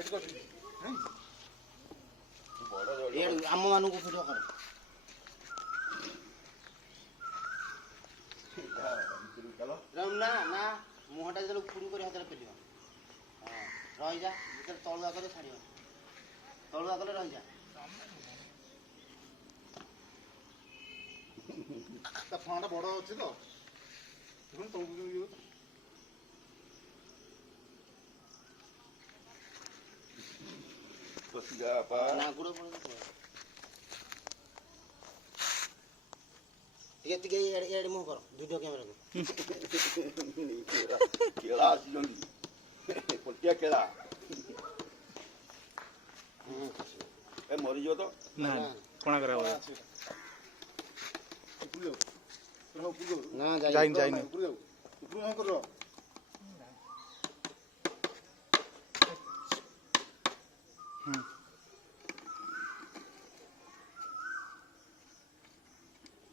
आम मान को फिट कर ना ना मुहटा जो फुड़ कर हाथ पेल रही जा तलुआ कले छाड़ तलुआ कले रही जा फणा बड़ अच्छे तो ना गुड़ ये मुह कर वीडियो कैमेरा केला पटिया केला ए मरी जो तो ना कोना करा ना जाइन जाइन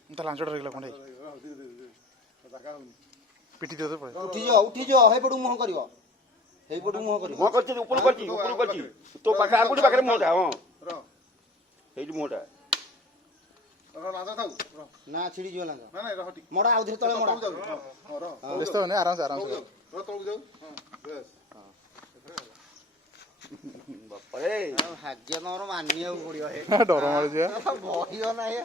ता लांचड़ रहिला कोंडे पिटी दे तो पड़े उठी जो हे पडू मुह करियो हे पडू मुह करियो मो करछि ऊपर करछि तो पाखा आगुडी पाखरे मोटा हां हेइ मोटा ना छिड़ी जो लांगा ना ना रह मोड़ा आउ धरे तळे मोड़ा व्यस्त होने आराम से तळू जाऊ बाप रे भाग्य तमर मानिया पड़ियो हे डर मार जे भइयो ना हे